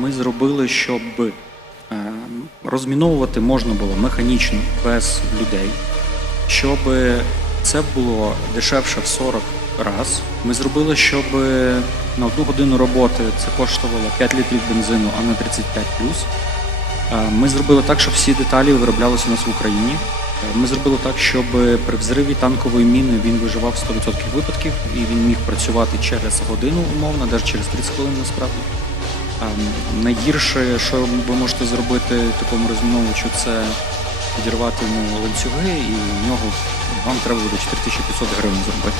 ми зробили, щоб е, розміновувати можна було механічно без людей, щоб це було дешевше в 40 раз. Ми зробили, щоб на одну годину роботи це коштувало 5 літрів бензину, а не 35 Е, Ми зробили так, щоб всі деталі вироблялися у нас в Україні. Е, Ми зробили так, щоб при взриві танкової міни він виживав 100% випадків і він міг працювати через годину умовно, навіть через 30 хвилин насправді. Ем, Найгірше, що ви можете зробити такому розміновувачу, це підірвати йому ланцюги, і в нього вам треба буде 4500 гривень зробити.